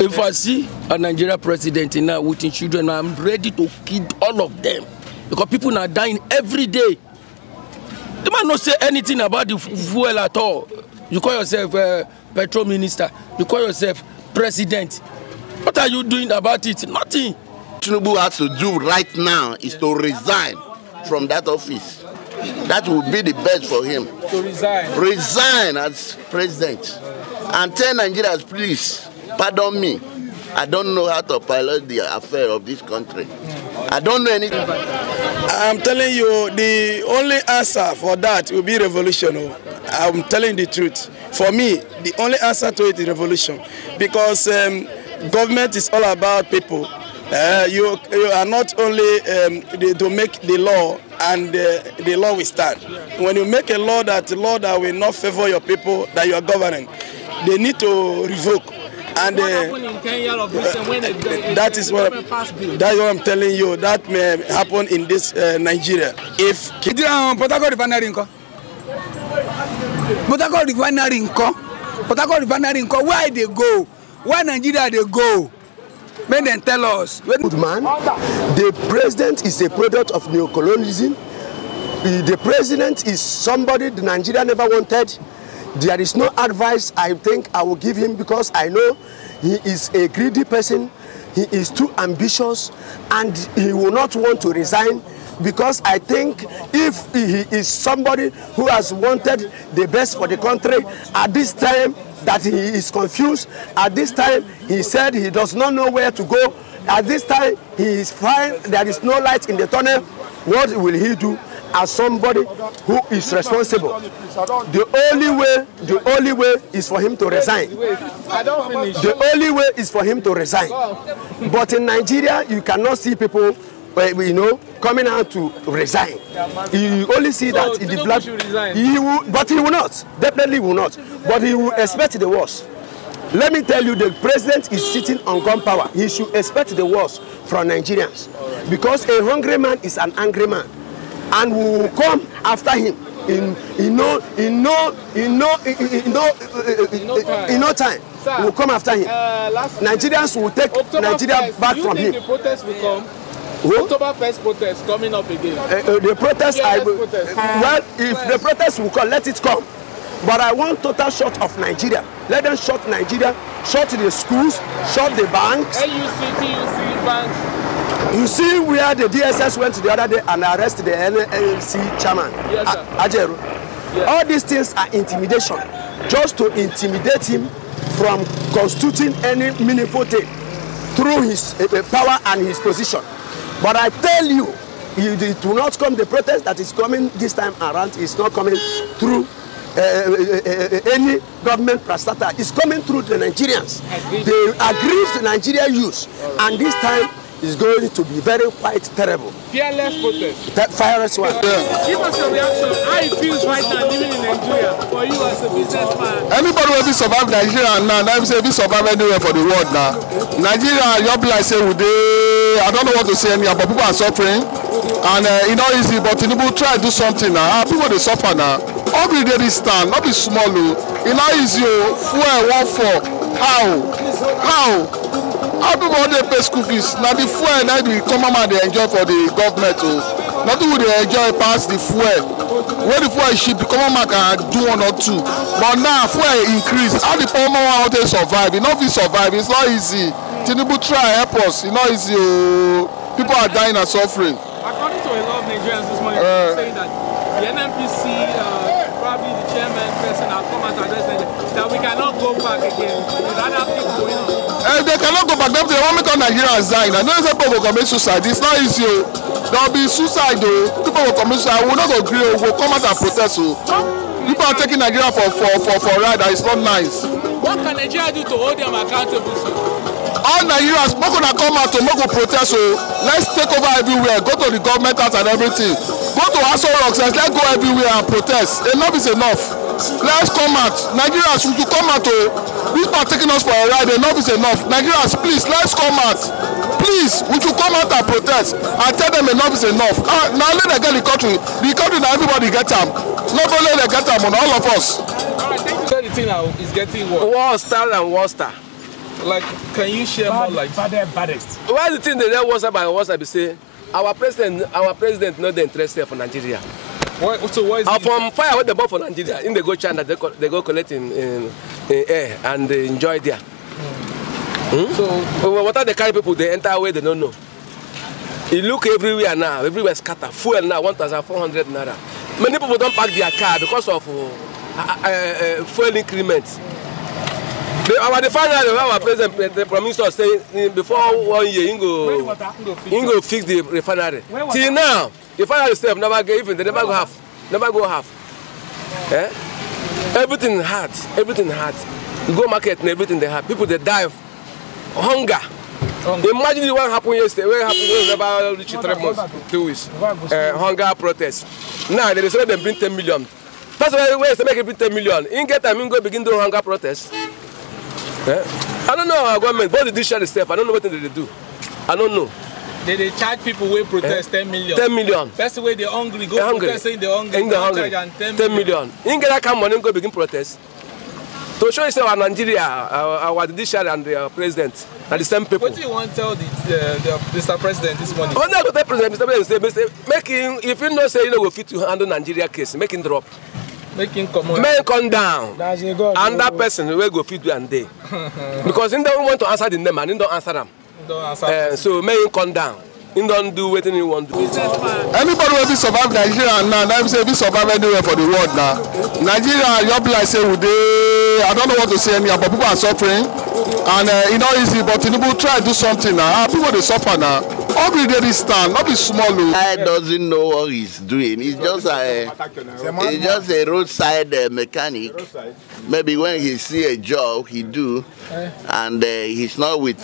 If I see a Nigeria president now with his children, I'm ready to kill all of them. Because people are dying every day. They might not say anything about the fuel at all. You call yourself petrol minister. You call yourself president. What are you doing about it? Nothing. Tinubu has to do right now is to resign from that office. That would be the best for him. To resign? Resign as president. And tell Nigerians, please, pardon me. I don't know how to pilot the affair of this country. I don't know anything. I'm telling you, the only answer for that will be revolution. I'm telling the truth. For me, the only answer to it is revolution. Because government is all about people. You are not only to make the law and the law will stand. When you make a law that will not favor your people that you are governing, they need to revoke. And that is what I'm telling you. That may happen in this Nigeria. If Port Harcourt refinery, where they go? Where Nigeria they go? When they tell us. Good man, the president is a product of neocolonialism. The president is somebody the Nigeria never wanted. There is no advice I think I will give him because I know he is a greedy person. He is too ambitious and he will not want to resign because I think if he is somebody who has wanted the best for the country at this time that he is confused, at this time he said he does not know where to go, at this time he is fine, there is no light in the tunnel, what will he do? As somebody who is responsible, the only way is for him to resign. The only way is for him to resign. But in Nigeria, you cannot see people, coming out to resign. You only see that in the black. But he will not. Definitely will not. But he will expect the worst. Let me tell you, the president is sitting on gunpower. He should expect the worst from Nigerians, because a hungry man is an angry man. And we will come after him in no time. We will come after him. Nigerians will take Nigeria back from him. The protest will come. October 1st protest coming up again. The protest, well, if the protest will come, let it come. But I want total shut of Nigeria. Let them shut Nigeria, shut the schools, shut the banks. TUC banks. You see where the DSS went the other day and arrested the NLC chairman, Ajeru. Yes. All these things are intimidation, just to intimidate him from constituting any meaningful thing through his power and his position. But I tell you, it will not come. The protest that is coming this time around is not coming through any government prestata. It's coming through the Nigerians. The aggrieved Nigeria youth, and this time is going to be very quite terrible. Fearless protest. That fearless one. Yeah. Give us a reaction. How it feels right now living in Nigeria for you as a businessman. Anybody will be survive Nigeria now. Now say we survive anywhere for the world now. Nigeria, your place say we dey. I don't know what to say anyhow, but people are suffering, and it's not easy. But Tinubu try to do something now. People they suffer now. All be there this stand, not be small. It's not easy. Fuel 1.4. How? How people they pay school fees? Now the fuel now the common man they enjoy for the government. Nothing will they enjoy past the fuel. When the fuel is cheap, the common man can do one or two. But now fuel increase. How the poor man how they survive? It's not survive. It's not easy. Tinubu try help us. It's not easy. People are dying and suffering. According to a lot of Nigerians this morning, saying that the NNPC, probably the chairman person, have come out and address that we cannot go back again. That have keep going on. They cannot go back. They want me to Nigeria resign. I know some people will commit suicide. It's not easy. There will be suicide though. People will commit suicide. I will not agree. We will come out and protest. People are taking Nigeria for a ride. It's not nice. What can Nigeria do to hold them accountable? All Nigerians, we're going to come out to make a protest. Let's take over everywhere. Go to the government house and everything. Go to Hausa Rocks. Let's go everywhere and protest. Enough is enough. Let's come out. Nigerians, we should come out. These people are taking us for a ride. Enough is enough. Nigerians, please, let's come out. Please, we should come out and protest and tell them enough is enough. Now let them get the country. The country that everybody get them. Not only they get them on all of us. All right, thank you. The thing now is getting worse. Worse and worse. Like, can you share more like baddest? Why the thing they let WhatsApp and WhatsApp say our president not interested for Nigeria? So why is from fire what they bought for Nigeria, in they go China, they go collect in air and they enjoy there. So what are the kind of people they enter away they don't know? You look everywhere now, everywhere scattered. Fuel now 1,400 naira. Many people don't park their car because of fuel increments. The final our president the prime minister saying before 1 year he go fix the refinery. Till now, the final step never get even they never go half. Eh? Everything hard. You go market and everything they have. People they die of hunger. Imagine the one happened yesterday. What happened when never reach 3 months, 2 weeks. Hunger protest. Now they decided to bring 10 million. That's why they make it bring 10 million. In get time, go begin to hunger protest. I don't know our government, but the judiciary stuff. I don't know what they do. I don't know. They charge people who protest 10 million. 10 million. That's the way they're hungry. Go protest saying they're hungry. 10 million. In get that come money, go begin protest. To show you our Nigeria, our judiciary and the president are the same people. What do you want to tell the Mr. President this morning? I want to tell President, Mr. President, say, make him, if you know say you know go fit to handle Nigeria case, make him drop. Make him come on. Make him come down. And that person will go fit one day. Because he don't want to answer the name and he don't answer them. So make him come down. He don't do what he want to do. Anybody will be survive Nigeria now. Let me say we survive anywhere for the world now. Nigeria, your like say we dey. I don't know what to say anyhow, but people are suffering, and it's not easy. But tinubu try to do something now. People they suffer now. All the daily stand, not be small. Guy doesn't know what he's doing. He's just a roadside mechanic. Maybe when he see a job, he do, and he's not with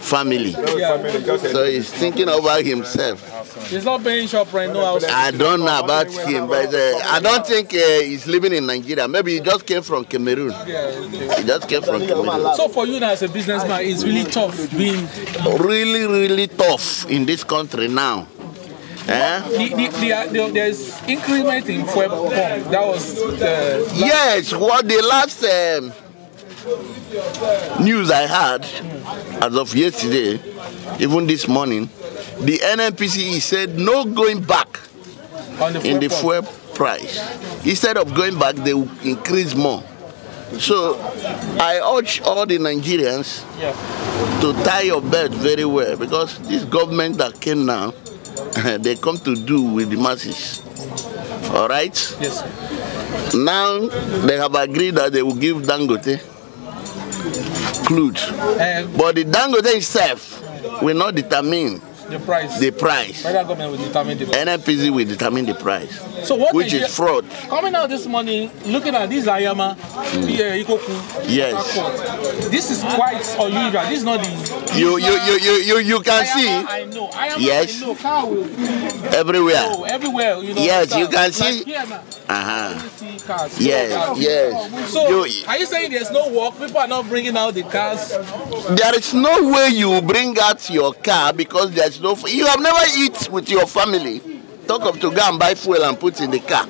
family. So he's thinking about himself. He's not paying shop right now. I don't know about him, but I don't think he's living in Nigeria. Maybe he just came from Cameroon. He just came from Cameroon. So for you now as a businessman, it's really tough being... Really tough in this country now. There's increment in fuel pump. That was the last... Yes, what the last news I had as of yesterday, even this morning, the NNPC said no going back in the fuel price. Instead of going back, they will increase more. So I urge all the Nigerians to tie your belt very well, because this government that came now, they come to do with the masses. All right? Yes, sir. Now they have agreed that they will give Dangote crude. But the Dangote itself will not determine the price. Federal government will determine the price. NNPC will determine the price. So what which is fraud. Coming out this morning, looking at this Ayama, yes. This is quite unusual. This is not the... You can see. I know. Yes. I know. Everywhere. Oh, everywhere. You know, yes, you can see. Yes. So, are you saying there's no work? People are not bringing out the cars? There is no way you bring out your car because there's no... You have never eaten with your family. Talk of to go and buy fuel and put in the car.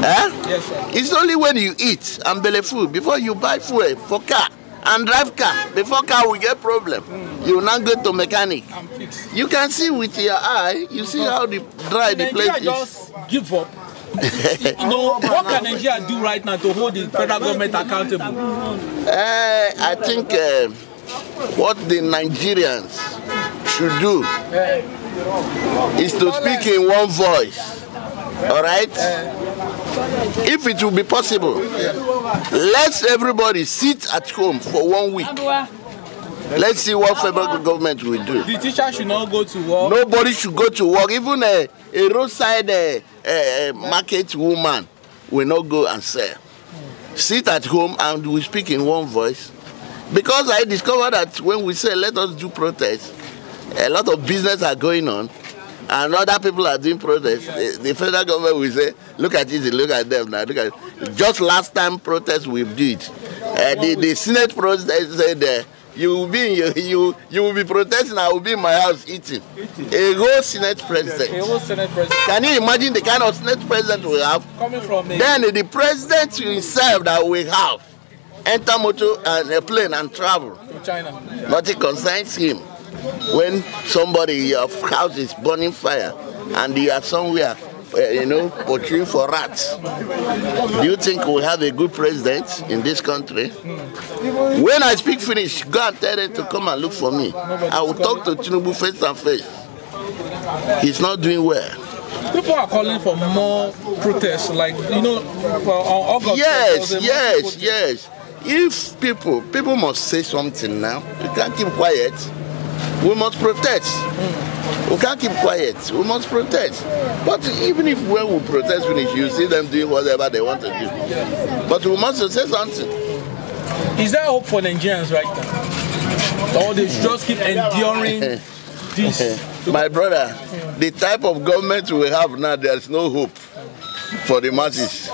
Yes, sir. It's only when you eat and belly food before you buy fuel for car and drive car. Before car will get problem. You now go to mechanic. You can see with your eye, you see how dry the place is. Just give up. You know, what can Nigeria do right now to hold the federal government accountable? I think what the Nigerians should do is to speak in one voice. All right? If it will be possible, let everybody sit at home for 1 week. Let's see what federal government will do. The teacher should not go to work. Nobody should go to work. Even a roadside market woman will not go and sell. Sit at home and we speak in one voice. Because I discovered that when we say let us do protest, a lot of business are going on, and other people are doing protests. The federal government will say, look at it, look at them now. Look at it. Just last time protest we did, the Senate protest said, you will be protesting, I will be in my house eating. A whole Senate president. A whole Senate president. Can you imagine the kind of Senate president we have? Coming from Then the president himself that we have enter motor and a plane and travel. To China. Nothing concerns him. When somebody, your house is burning fire and you are somewhere, poaching for rats. Do you think we have a good president in this country? When I speak Finnish, go and tell them to come and look for me. I will talk to Tinubu face and face. He's not doing well. People are calling for more protests, like, on August. Yes. If people must say something now. You can't keep quiet. We must protest. We can't keep quiet. We must protest. But even if when we protest finish, you see them doing whatever they want to do. But we must say something. Is there hope for Nigerians right now? Or they just keep enduring this? My brother, the type of government we have now, there's no hope for the masses.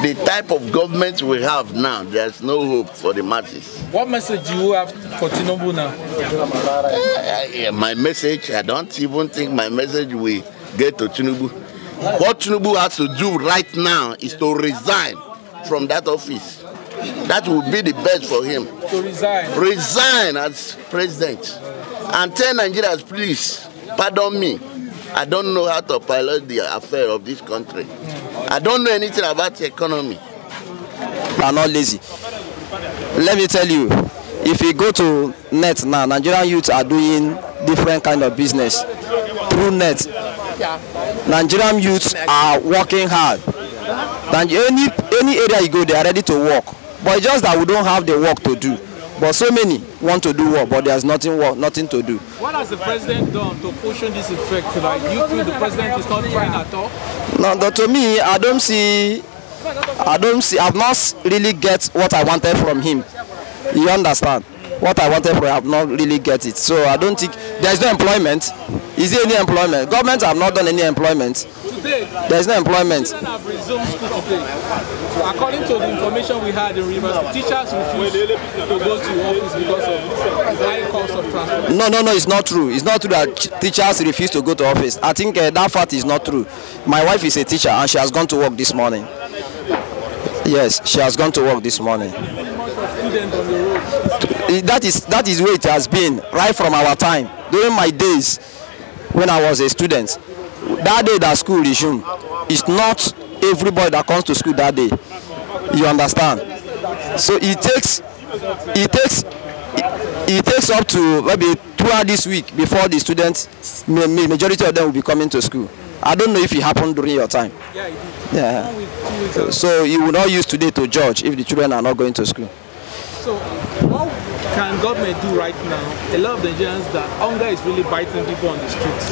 The type of government we have now, there's no hope for the masses. What message do you have for Tinubu now? My message, I don't even think my message will get to Tinubu. What Tinubu has to do right now is to resign from that office. That would be the best for him. To resign? Resign as president. And tell Nigerians, please, pardon me. I don't know how to pilot the affair of this country. I don't know anything about the economy. I'm not lazy. Let me tell you, if you go to net now, Nigerian youths are doing different kind of business through net. Nigerian youths are working hard. Any area you go, they are ready to work. But it's just that we don't have the work to do. But so many want to do work, but there's nothing to do. What has the president done to cushion this effect? Like, you feel the president is not trying at all? No, to me, I've not really get what I wanted from him. You understand? What I wanted from him, I have not really get it. So I don't think, there's no employment. Is there any employment? Government have not done any employment. Today, there's no employment. Children have resumed school today. According to the information we had in Rivers, teachers refused to go to office because of the high cost of transport. No, it's not true. It's not true that teachers refuse to go to office. I think that fact is not true. My wife is a teacher and she has gone to work this morning. Yes, she has gone to work this morning. That is where it has been right from our time. During my days when I was a student, that day that school resumed, it's not everybody that comes to school that day. You understand? So it takes up to maybe throughout this week before the students, majority of them will be coming to school. I don't know if it happened during your time. Yeah. So you will not use today to judge if the children are not going to school. So what can government do right now? A lot of Nigerians, that hunger is really biting people on the streets.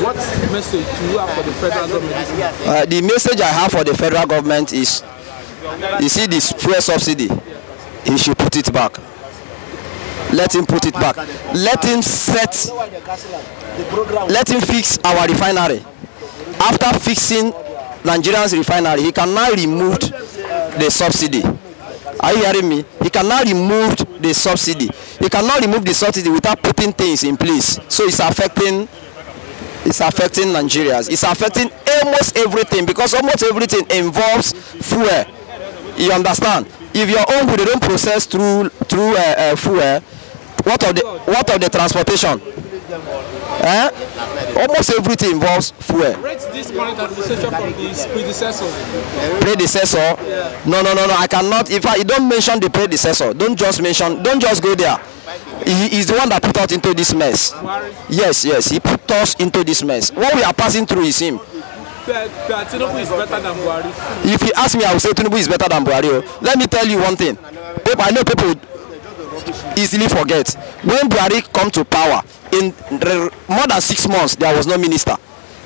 What message do you have for the federal government? The message I have for the federal government is, you see this fuel subsidy, he should put it back. Let him put it back. Let him fix our refinery. After fixing Nigerian's refinery, he can now remove the subsidy. Are you hearing me? He can now remove the subsidy. He cannot remove the subsidy without putting things in place. So it's affecting Nigerians. It's affecting almost everything, because almost everything involves fuel. You understand? If your own food, they don't process through fuel, what of the transportation? Almost everything involves fuel. Rate this current administration from his predecessor. Predecessor? Yeah. No, I cannot. If you don't mention the predecessor, don't just go there. He is the one that put us into this mess. Buhari? Yes, he put us into this mess. What we are passing through is him. Tinubu is better than Buhari. If you ask me, I will say Tinubu is better than Buhari. Let me tell you one thing. I know people easily forget. When Buhari come to power, in more than 6 months, there was no minister.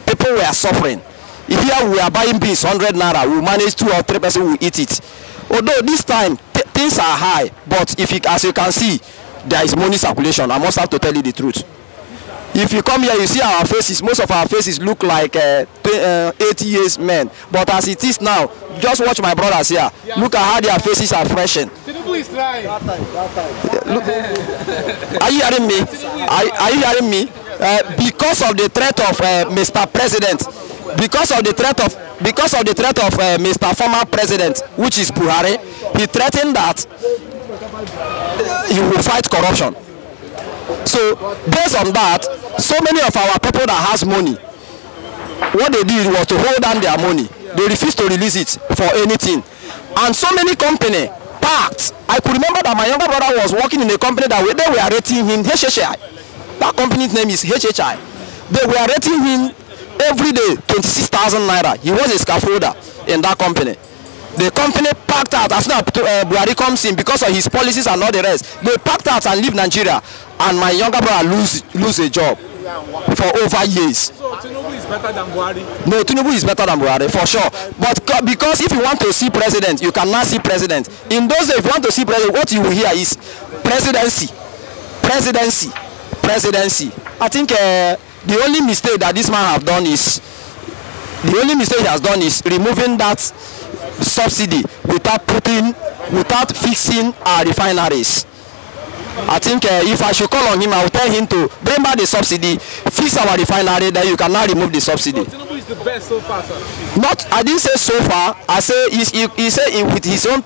People were suffering. Here we are buying beans, 100 naira. We manage 2 or 3 people will eat it. Although this time things are high, but as you can see, there is money circulation. I must have to tell you the truth. If you come here, you see our faces. Most of our faces look like 80 years men. But as it is now, just watch my brothers here. Look at how their faces are freshened. Tinubu is trying. Are you hearing me? Are you hearing me? Because of the threat of Mr. President, because of the threat of Mr. former president, which is Buhari, he threatened that he will fight corruption. So based on that, so many of our people that has money, what they did was to hold down their money. They refused to release it for anything. And so many companies parked. I could remember that my younger brother was working in a company that they were rating him HHI. That company's name is HHI. They were rating him every day 26,000 naira. He was a scaffolder in that company. The company packed out as soon as Buhari comes in because of his policies and all the rest. They packed out and leave Nigeria, and my younger brother lose a job for over years. So Tinubu is better than Buhari? No, Tinubu is better than Buhari for sure. But because if you want to see president, you cannot see president. In those days, if you want to see president, what you will hear is presidency, presidency, presidency. I think the only mistake that this man has done is removing that subsidy without fixing our refineries. I think if I should call on him, I will tell him to bring back the subsidy, fix our refinery, then you cannot remove the subsidy. So Tinubu is the best so far, sir? Not, I didn't say so far. I say he said with his own